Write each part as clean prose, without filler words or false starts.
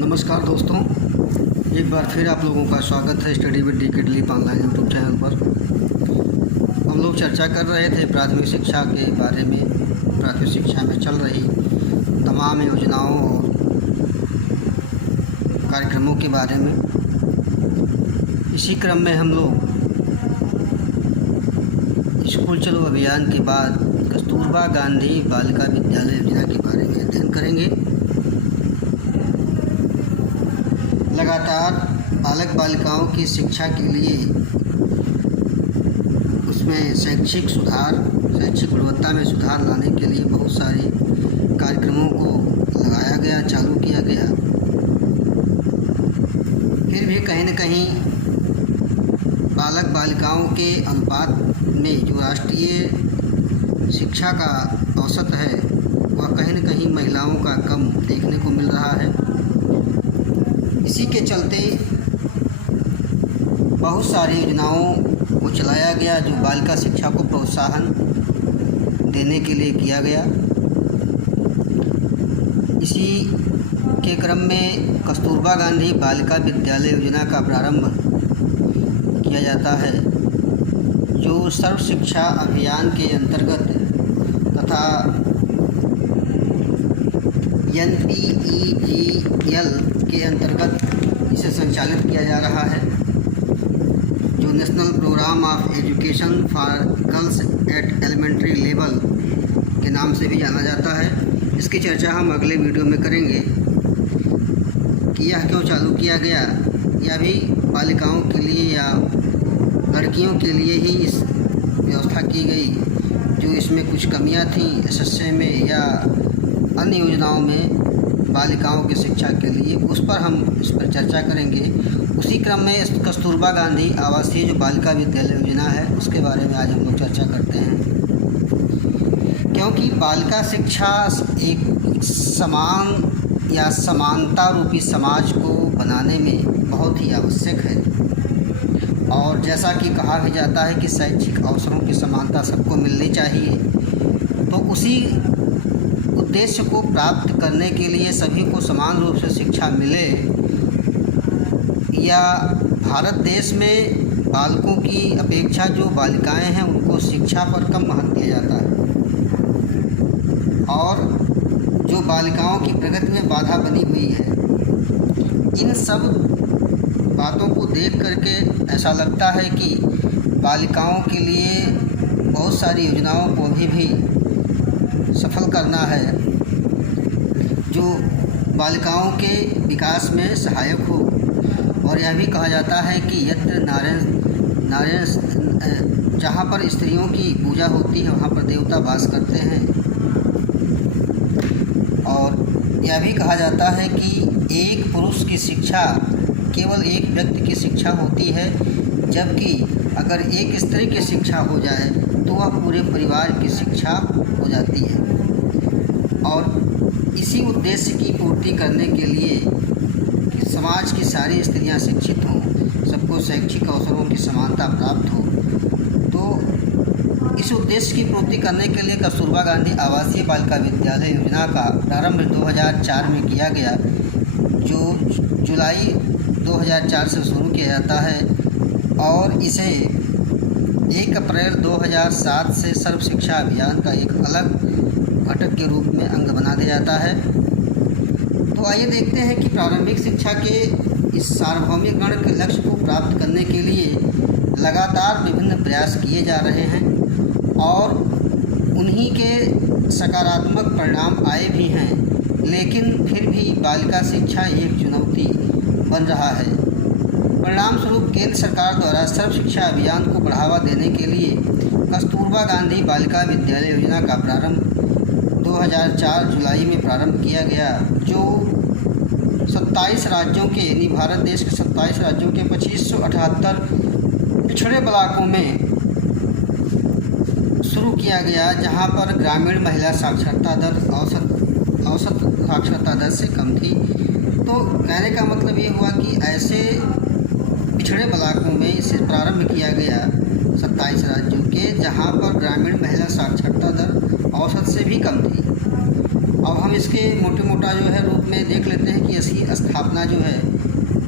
नमस्कार दोस्तों, एक बार फिर आप लोगों का स्वागत है study with the leap online YouTube channel पर। हम लोग चर्चा कर रहे थे प्राथमिक शिक्षा के बारे में, प्राथमिक शिक्षा में चल रही तमाम योजनाओं और कार्यक्रमों के बारे में। इसी क्रम में हम लोग स्कूल चलो अभियान के बाद कस्तूरबा गांधी बालिका विद्यालय योजना के बारे में अध्ययन करेंगे। लगातार बालक बालिकाओं की शिक्षा के लिए उसमें शैक्षिक गुणवत्ता में सुधार लाने के लिए बहुत सारे कार्यक्रमों को लगाया गया, चालू किया गया। फिर भी कहीं न कहीं बालक बालिकाओं के अनुपात में जो राष्ट्रीय शिक्षा का औसत है वह कहीं न कहीं महिलाओं का कम देखने को मिल रहा है। इसी के चलते बहुत सारी योजनाओं को चलाया गया जो बालिका शिक्षा को प्रोत्साहन देने के लिए किया गया। इसी के क्रम में कस्तूरबा गांधी बालिका विद्यालय योजना का प्रारंभ किया जाता है, जो सर्व शिक्षा अभियान के अंतर्गत तथा NPEGL के अंतर्गत इसे संचालित किया जा रहा है, जो national programme of education for girls at elementary level के नाम से भी जाना जाता है। इसकी चर्चा हम अगले वीडियो में करेंगे कि यह क्यों चालू किया गया। यह भी बालिकाओं के लिए या लड़कियों के लिए ही इस व्यवस्था की गई, जो इसमें कुछ कमियां थीं SSA में या अन्य योजनाओं में बालिकाओं की शिक्षा के लिए, उस पर चर्चा करेंगे। उसी क्रम में कस्तूरबा गांधी आवासीय जो बालिका विद्यालय योजना है उसके बारे में आज हम लोग चर्चा करते हैं, क्योंकि बालिका शिक्षा एक समान या समानता रूपी समाज को बनाने में बहुत ही आवश्यक है। और जैसा कि कहा भी जाता है कि शैक्षिक अवसरों की समानता सबको मिलनी चाहिए, तो उसी उद्देश्य को प्राप्त करने के लिए सभी को समान रूप से शिक्षा मिले, या भारत देश में बालकों की अपेक्षा जो बालिकाएं हैं उनको शिक्षा पर कम महत्व दिया जाता है, और जो बालिकाओं की प्रगति में बाधा बनी हुई है। इन सब बातों को देख करके ऐसा लगता है कि बालिकाओं के लिए बहुत सारी योजनाओं को अभी भी सफल करना है, जो बालिकाओं के विकास में सहायक हो। और यह भी कहा जाता है कि यत्र नारायण जहाँ पर स्त्रियों की पूजा होती है वहाँ पर देवता वास करते हैं। और यह भी कहा जाता है कि एक पुरुष की शिक्षा केवल एक व्यक्ति की शिक्षा होती है, जबकि अगर एक स्त्री की शिक्षा हो जाए तो वह पूरे परिवार की शिक्षा हो जाती है। और इसी उद्देश्य की पूर्ति करने के लिए कि समाज की सारी स्त्रियां शिक्षित हों, सबको शैक्षिक अवसरों की समानता प्राप्त हो, तो इस उद्देश्य की पूर्ति करने के लिए कस्तूरबा गांधी आवासीय बालिका विद्यालय योजना का प्रारंभ 2004 में किया गया, जो जुलाई 2004 से शुरू किया जाता है और इसे 1 अप्रैल 2007 से सर्व शिक्षा अभियान का एक अलग घटक के रूप में अंग बना दिया जाता है। तो आइए देखते हैं कि प्रारंभिक शिक्षा के इस सार्वभौमिक गण के लक्ष्य को प्राप्त करने के लिए लगातार विभिन्न प्रयास किए जा रहे हैं, और उन्हीं के सकारात्मक परिणाम आए भी हैं। लेकिन फिर भी बालिका शिक्षा एक चुनौती बन रहा है। परिणाम स्वरूप केंद्र सरकार द्वारा सर्व शिक्षा अभियान को बढ़ावा देने के लिए कस्तूरबा गांधी बालिका विद्यालय योजना का प्रारंभ 2004 जुलाई में प्रारंभ किया गया, जो 27 राज्यों के यानी भारत देश के 27 राज्यों के 2578 पिछड़े ब्लॉकों में शुरू किया गया, जहां पर ग्रामीण महिला साक्षरता दर औसत साक्षरता दर से कम थी। तो कहने का मतलब ये हुआ कि ऐसे पिछड़े ब्लॉकों में इसे प्रारंभ किया गया 27 राज्यों के, जहां पर ग्रामीण महिला साक्षरता दर औसत से भी कम थी। अब हम इसके मोटे मोटा जो है रूप में देख लेते हैं कि इसकी स्थापना जो है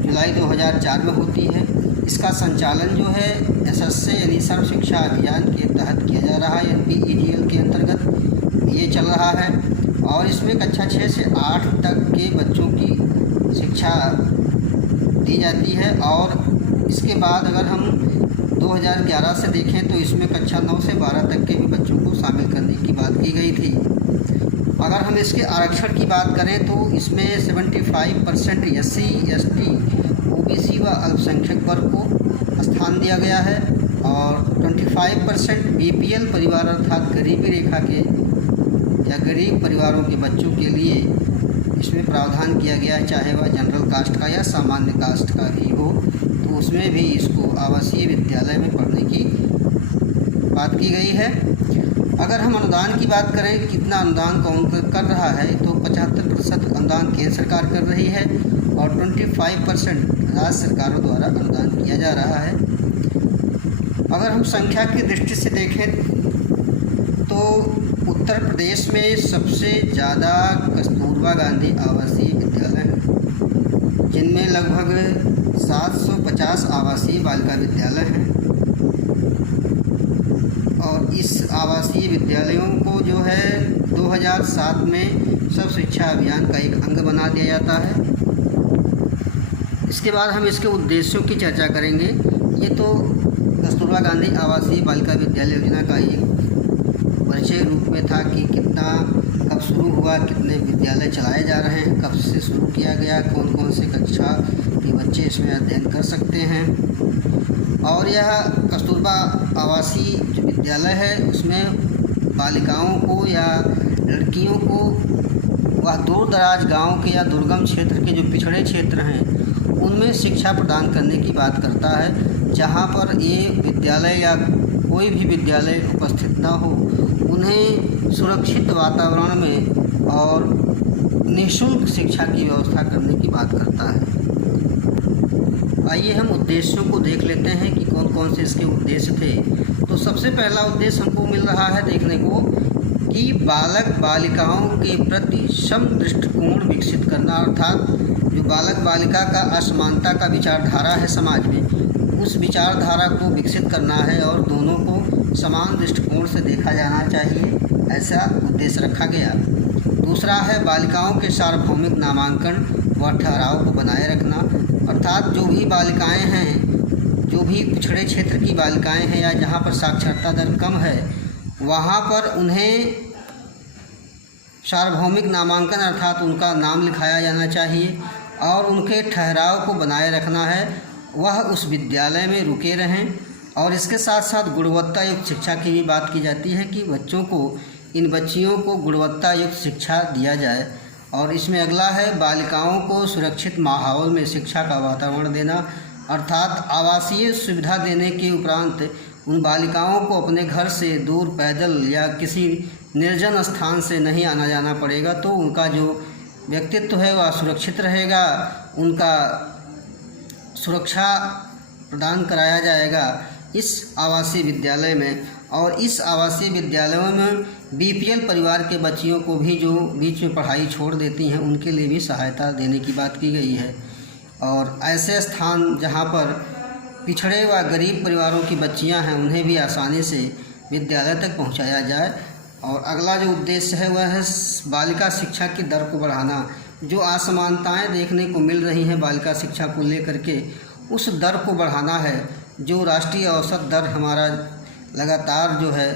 जुलाई 2004 में होती है। इसका संचालन जो है एसएसए यानी सर्व शिक्षा अभियान के तहत किया जा रहा है, NPEDL के अंतर्गत ये चल रहा है। और इसमें कक्षा 6 से 8 तक के बच्चों की शिक्षा दी जाती है। और इसके बाद अगर हम 2011 से देखें तो इसमें कक्षा 9 से 12 तक के भी बच्चों को शामिल करने की बात की गई थी। अगर हम इसके आरक्षण की बात करें तो इसमें 75% SC, ST, OBC व अल्पसंख्यक वर्ग को स्थान दिया गया है और 25% BPL परिवार अर्थात गरीबी रेखा के या गरीब परिवारों के बच्चों के लिए इसमें प्रावधान किया गया है, चाहे वह जनरल कास्ट का या सामान्य कास्ट का भी हो, तो उसमें भी इसको आवासीय विद्यालय में पढ़ने की बात की गई है। अगर हम अनुदान की बात करें, कितना अनुदान कौन कर रहा है, तो 75% अनुदान केंद्र सरकार कर रही है और 25% राज्य सरकारों द्वारा अनुदान किया जा रहा है। अगर हम संख्या की दृष्टि से देखें तो उत्तर प्रदेश में सबसे ज़्यादा कस्तूरबा गांधी आवासीय विद्यालय हैं, जिनमें लगभग 750 आवासीय बालिका विद्यालय हैं। और इस आवासीय विद्यालयों को जो है 2007 में सर्व शिक्षा अभियान का एक अंग बना दिया जाता है। इसके बाद हम इसके उद्देश्यों की चर्चा करेंगे। ये तो कस्तूरबा गांधी आवासीय बालिका विद्यालय योजना का एक परिचय रूप में था कि कितना, कब शुरू हुआ, कितने विद्यालय चलाए जा रहे हैं, कब से शुरू किया गया, कौन कौन से कक्षा के बच्चे इसमें अध्ययन कर सकते हैं। और यह कस्तूरबा आवासीय जो विद्यालय है उसमें बालिकाओं को या लड़कियों को वह दूर दराज गांव के या दुर्गम क्षेत्र के जो पिछड़े क्षेत्र हैं उनमें शिक्षा प्रदान करने की बात करता है, जहां पर ये विद्यालय या कोई भी विद्यालय उपस्थित ना हो, उन्हें सुरक्षित वातावरण में और निःशुल्क शिक्षा की व्यवस्था करने की बात करता है। आइए हम उद्देश्यों को देख लेते हैं कि कौन कौन से इसके उद्देश्य थे। तो सबसे पहला उद्देश्य हमको मिल रहा है देखने को कि बालक बालिकाओं के प्रति सम दृष्टिकोण विकसित करना, अर्थात जो बालक बालिका का असमानता का विचारधारा है समाज में, उस विचारधारा को विकसित करना है और दोनों को समान दृष्टिकोण से देखा जाना चाहिए, ऐसा उद्देश्य रखा गया। दूसरा है बालिकाओं के सार्वभौमिक नामांकन व ठहराव को बनाए रखना, अर्थात जो भी बालिकाएं हैं, जो भी पिछड़े क्षेत्र की बालिकाएं हैं या जहां पर साक्षरता दर कम है, वहां पर उन्हें सार्वभौमिक नामांकन अर्थात उनका नाम लिखाया जाना चाहिए और उनके ठहराव को बनाए रखना है, वह उस विद्यालय में रुके रहें। और इसके साथ साथ गुणवत्ता युक्त शिक्षा की भी बात की जाती है कि बच्चों को, इन बच्चियों को गुणवत्ता युक्त शिक्षा दिया जाए। और इसमें अगला है बालिकाओं को सुरक्षित माहौल में शिक्षा का वातावरण देना, अर्थात आवासीय सुविधा देने के उपरांत उन बालिकाओं को अपने घर से दूर पैदल या किसी निर्जन स्थान से नहीं आना जाना पड़ेगा, तो उनका जो व्यक्तित्व है वह सुरक्षित रहेगा, उनका सुरक्षा प्रदान कराया जाएगा इस आवासीय विद्यालय में। और इस आवासीय विद्यालयों में BPL परिवार के बच्चियों को भी जो बीच में पढ़ाई छोड़ देती हैं उनके लिए भी सहायता देने की बात की गई है। और ऐसे स्थान जहां पर पिछड़े व गरीब परिवारों की बच्चियां हैं उन्हें भी आसानी से विद्यालय तक पहुंचाया जाए। और अगला जो उद्देश्य है वह है बालिका शिक्षा की दर को बढ़ाना। जो असमानताएं देखने को मिल रही हैं बालिका शिक्षा को लेकर के, उस दर को बढ़ाना है। जो राष्ट्रीय औसत दर हमारा लगातार जो है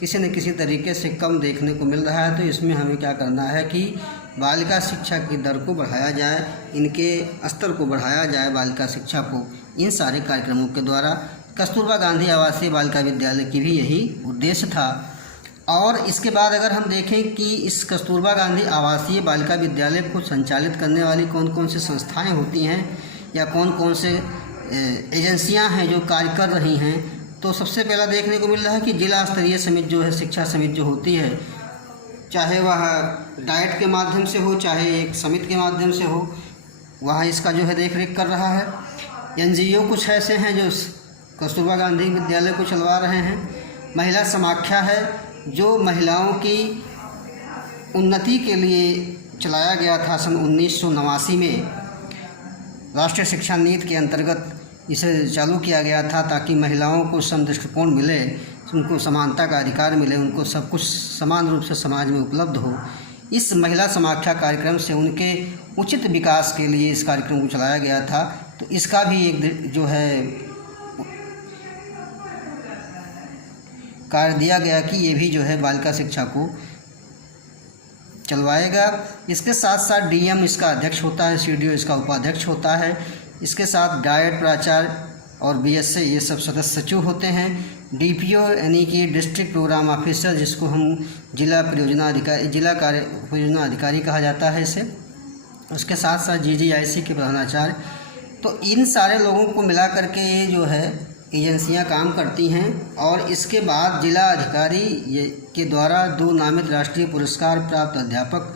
किसी न किसी तरीके से कम देखने को मिल रहा है, तो इसमें हमें क्या करना है कि बालिका शिक्षा की दर को बढ़ाया जाए, इनके स्तर को बढ़ाया जाए बालिका शिक्षा को। इन सारे कार्यक्रमों के द्वारा कस्तूरबा गांधी आवासीय बालिका विद्यालय की भी यही उद्देश्य था। और इसके बाद अगर हम देखें कि इस कस्तूरबा गांधी आवासीय बालिका विद्यालय को संचालित करने वाली कौन कौन सी संस्थाएं होती हैं या कौन कौन से एजेंसियां हैं जो कार्य कर रही हैं, तो सबसे पहला देखने को मिल रहा है कि जिला स्तरीय समिति जो है, शिक्षा समिति जो होती है, चाहे वह डाइट के माध्यम से हो चाहे एक समिति के माध्यम से हो, वह इसका जो है देख रेख कर रहा है। NGO कुछ ऐसे हैं जो कस्तूरबा गांधी विद्यालय को चलवा रहे हैं। महिला समाख्या है जो महिलाओं की उन्नति के लिए चलाया गया था। सन 1989 में राष्ट्रीय शिक्षा नीति के अंतर्गत इसे चालू किया गया था ताकि महिलाओं को सम दृष्टिकोण मिले, उनको समानता का अधिकार मिले, उनको सब कुछ समान रूप से समाज में उपलब्ध हो। इस महिला समाख्या कार्यक्रम से उनके उचित विकास के लिए इस कार्यक्रम को चलाया गया था। तो इसका भी एक जो है कार्य दिया गया कि ये भी जो है बालिका शिक्षा को चलवाएगा। इसके साथ साथ डीएम इसका अध्यक्ष होता है, सीडीओ इसका उपाध्यक्ष होता है। इसके साथ डायट, प्राचार्य और बीएसए ये सब सदस्य सचिव होते हैं। डीपीओ यानी कि डिस्ट्रिक्ट प्रोग्राम ऑफिसर, जिसको हम जिला कार्य परियोजना अधिकारी कहा जाता है इसे। उसके साथ साथ जीजीआईसी के प्रधानाचार्य। तो इन सारे लोगों को मिला करके ये जो है एजेंसियां काम करती हैं। और इसके बाद जिला अधिकारी के द्वारा 2 नामित राष्ट्रीय पुरस्कार प्राप्त अध्यापक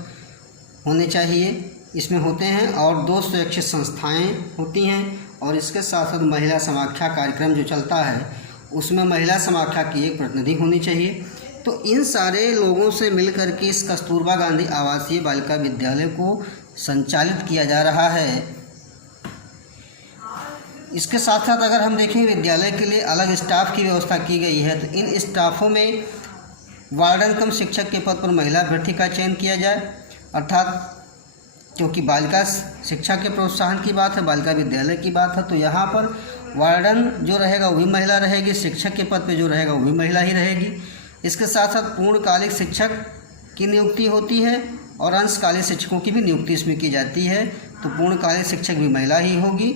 होने चाहिए इसमें होते हैं, और 2 स्वैच्छिक संस्थाएं होती हैं। और इसके साथ साथ महिला समाख्या कार्यक्रम जो चलता है उसमें महिला समाख्या की एक प्रतिनिधि होनी चाहिए। तो इन सारे लोगों से मिलकर के इस कस्तूरबा गांधी आवासीय बालिका विद्यालय को संचालित किया जा रहा है। इसके साथ साथ अगर हम देखें, विद्यालय के लिए अलग स्टाफ की व्यवस्था की गई है। तो इन स्टाफों में वार्डन कम शिक्षक के पद पर महिला अभ्यर्थी का चयन किया जाए, अर्थात क्योंकि बालिका शिक्षा के प्रोत्साहन की बात है, बालिका विद्यालय की बात है, तो यहाँ पर वार्डन जो रहेगा वो भी महिला रहेगी, शिक्षक के पद पे जो रहेगा वो भी महिला ही रहेगी। इसके साथ साथ पूर्णकालिक शिक्षक की नियुक्ति होती है और अंशकालिक शिक्षकों की भी नियुक्ति इसमें की जाती है। तो पूर्णकालिक शिक्षक भी महिला ही होगी,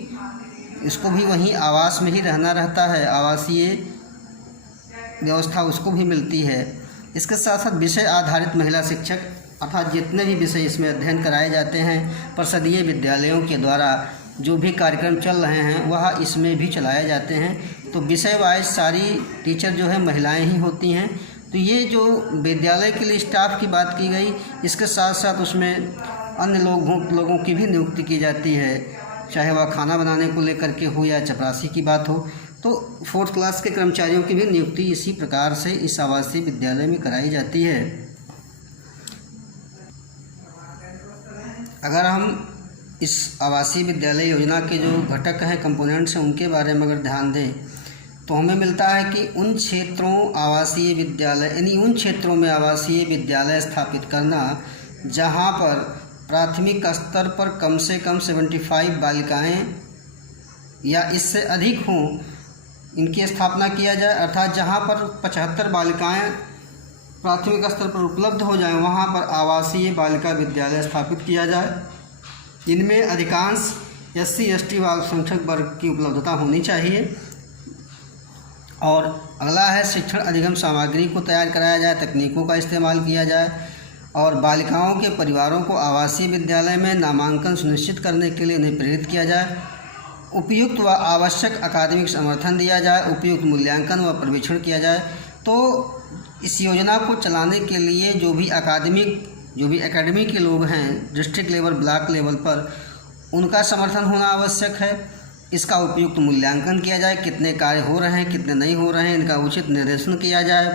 इसको भी वहीं आवास में ही रहना रहता है, आवासीय व्यवस्था उसको भी मिलती है। इसके साथ साथ विषय आधारित महिला शिक्षक, अर्थात जितने भी विषय इसमें अध्ययन कराए जाते हैं परिषदीय विद्यालयों के द्वारा, जो भी कार्यक्रम चल रहे हैं वह इसमें भी चलाए जाते हैं। तो विषय वाइज सारी टीचर जो है महिलाएं ही होती हैं। तो ये जो विद्यालय के लिए स्टाफ की बात की गई, इसके साथ साथ उसमें अन्य लोगों की भी नियुक्ति की जाती है, चाहे वह खाना बनाने को लेकर के हो या चपरासी की बात हो। तो 4th क्लास के कर्मचारियों की भी नियुक्ति इसी प्रकार से इस आवासीय विद्यालय में कराई जाती है। अगर हम इस आवासीय विद्यालय योजना के जो घटक हैं, कंपोनेंट्स हैं, उनके बारे में अगर ध्यान दें तो हमें मिलता है कि उन क्षेत्रों में आवासीय विद्यालय स्थापित करना जहां पर प्राथमिक स्तर पर कम से कम 75 बालिकाएं या इससे अधिक हों, इनकी स्थापना किया जाए। अर्थात जहां पर 75 बालिकाएं प्राथमिक स्तर पर उपलब्ध हो जाएं, वहां पर आवासीय बालिका विद्यालय स्थापित किया जाए। इनमें अधिकांश SC ST अल्पसंख्यक वर्ग की उपलब्धता होनी चाहिए। और अगला है शिक्षण अधिगम सामग्री को तैयार कराया जाए, तकनीकों का इस्तेमाल किया जाए और बालिकाओं के परिवारों को आवासीय विद्यालय में नामांकन सुनिश्चित करने के लिए उन्हें प्रेरित किया जाए। उपयुक्त व आवश्यक अकादमिक समर्थन दिया जाए, उपयुक्त मूल्यांकन व पर्यवेक्षण किया जाए। तो इस योजना को चलाने के लिए जो भी एकेडमी के लोग हैं डिस्ट्रिक्ट लेवल, ब्लॉक लेवल पर, उनका समर्थन होना आवश्यक है। इसका उपयुक्त मूल्यांकन किया जाए, कितने कार्य हो रहे हैं, कितने नहीं हो रहे हैं, इनका उचित निर्देशन किया जाए,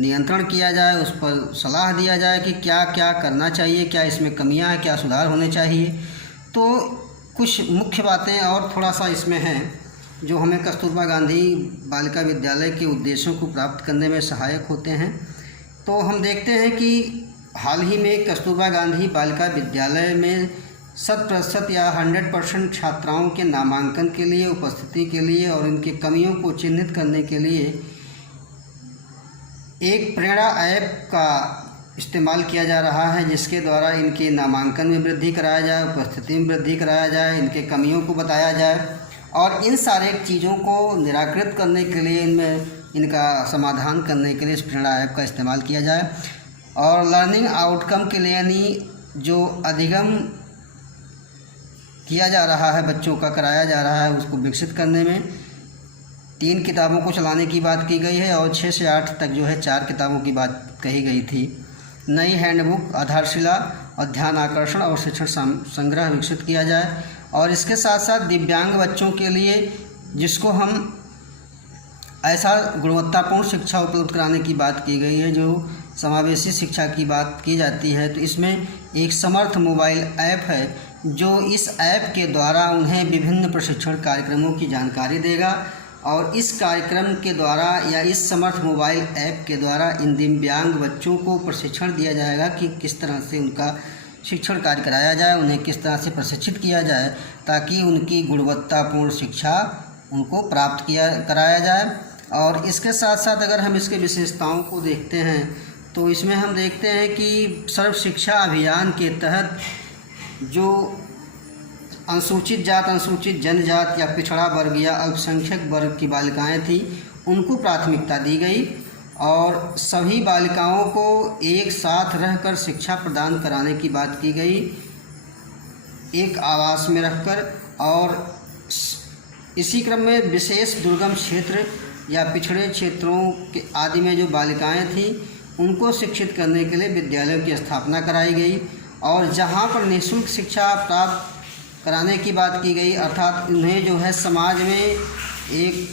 नियंत्रण किया जाए, उस पर सलाह दिया जाए कि क्या क्या करना चाहिए, क्या इसमें कमियां हैं, क्या सुधार होने चाहिए। तो कुछ मुख्य बातें और थोड़ा सा इसमें हैं जो हमें कस्तूरबा गांधी बालिका विद्यालय के उद्देश्यों को प्राप्त करने में सहायक होते हैं। तो हम देखते हैं कि हाल ही में कस्तूरबा गांधी बालिका विद्यालय में 100% या 100% छात्राओं के नामांकन के लिए, उपस्थिति के लिए और इनकी कमियों को चिन्हित करने के लिए एक प्रेरणा ऐप का इस्तेमाल किया जा रहा है, जिसके द्वारा इनके नामांकन में वृद्धि कराया जाए, उपस्थिति में वृद्धि कराया जाए, इनके कमियों को बताया जाए और इन सारे चीज़ों को निराकृत करने के लिए, इनका समाधान करने के लिए इस प्रेरणा ऐप का इस्तेमाल किया जाए। और लर्निंग आउटकम के लिए यानी जो अधिगम किया जा रहा है, बच्चों का कराया जा रहा है, उसको विकसित करने में 3 किताबों को चलाने की बात की गई है और 6 से 8 तक जो है 4 किताबों की बात कही गई थी। नई हैंडबुक, आधारशिला, अध्ययन आकर्षण और शिक्षण संग्रह विकसित किया जाए। और इसके साथ साथ दिव्यांग बच्चों के लिए, जिसको हम ऐसा गुणवत्तापूर्ण शिक्षा उपलब्ध कराने की बात की गई है जो समावेशी शिक्षा की बात की जाती है तो इसमें एक समर्थ मोबाइल ऐप है जो इस ऐप के द्वारा उन्हें विभिन्न प्रशिक्षण कार्यक्रमों की जानकारी देगा और इस कार्यक्रम के द्वारा या इस समर्थ मोबाइल ऐप के द्वारा इन दिव्यांग बच्चों को प्रशिक्षण दिया जाएगा कि किस तरह से उनका शिक्षण कार्य कराया जाए, उन्हें किस तरह से प्रशिक्षित किया जाए ताकि उनकी गुणवत्तापूर्ण शिक्षा उनको प्राप्त कराया जाए। और इसके साथ साथ अगर हम इसके विशेषताओं को देखते हैं तो इसमें हम देखते हैं कि सर्व शिक्षा अभियान के तहत जो अनुसूचित जात, अनुसूचित जनजात या पिछड़ा वर्ग या अल्पसंख्यक वर्ग की बालिकाएं थी उनको प्राथमिकता दी गई और सभी बालिकाओं को एक साथ रहकर शिक्षा प्रदान कराने की बात की गई, एक आवास में रहकर। और इसी क्रम में विशेष दुर्गम क्षेत्र या पिछड़े क्षेत्रों के आदि में जो बालिकाएं थीं उनको शिक्षित करने के लिए विद्यालयों की स्थापना कराई गई और जहां पर निःशुल्क शिक्षा प्राप्त कराने की बात की गई, अर्थात उन्हें जो है समाज में एक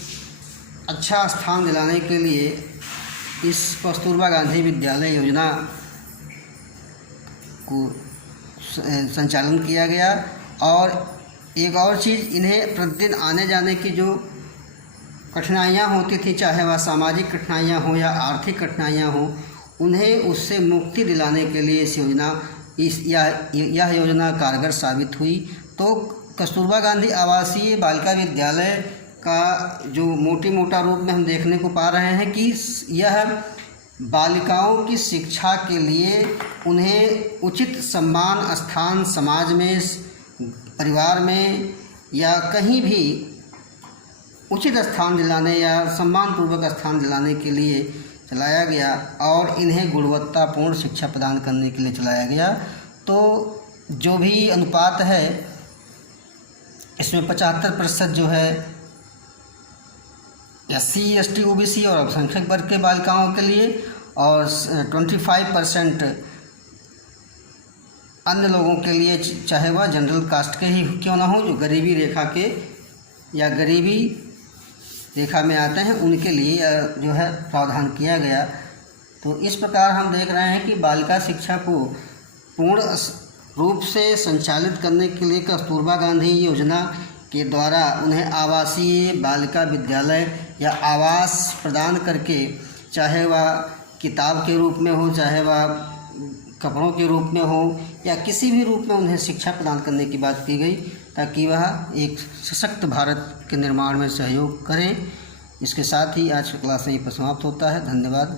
अच्छा स्थान दिलाने के लिए इस कस्तूरबा गांधी विद्यालय योजना को संचालन किया गया। और एक और चीज़, इन्हें प्रतिदिन आने जाने की जो कठिनाइयाँ होती थी, चाहे वह सामाजिक कठिनाइयाँ हो या आर्थिक कठिनाइयाँ हो, उन्हें उससे मुक्ति दिलाने के लिए यह योजना कारगर साबित हुई। तो कस्तूरबा गांधी आवासीय बालिका विद्यालय का जो मोटा रूप में हम देखने को पा रहे हैं कि यह बालिकाओं की शिक्षा के लिए उन्हें उचित सम्मान स्थान समाज में, परिवार में या कहीं भी उचित स्थान दिलाने या सम्मानपूर्वक स्थान दिलाने के लिए चलाया गया और इन्हें गुणवत्तापूर्ण शिक्षा प्रदान करने के लिए चलाया गया। तो जो भी अनुपात है इसमें 75% जो है SC ST OBC और अल्पसंख्यक वर्ग के बालिकाओं के लिए और 25% अन्य लोगों के लिए, चाहे वह जनरल कास्ट के ही क्यों ना हो, जो गरीबी रेखा के या गरीबी रेखा में आते हैं, उनके लिए जो है प्रावधान किया गया। तो इस प्रकार हम देख रहे हैं कि बालिका शिक्षा को पूर्ण रूप से संचालित करने के लिए कस्तूरबा गांधी योजना के द्वारा उन्हें आवासीय बालिका विद्यालय या आवास प्रदान करके, चाहे वह किताब के रूप में हो, चाहे वह कपड़ों के रूप में हो या किसी भी रूप में उन्हें शिक्षा प्रदान करने की बात की गई ताकि वह एक सशक्त भारत के निर्माण में सहयोग करें। इसके साथ ही आज की क्लास यहीं पर समाप्त होता है। धन्यवाद।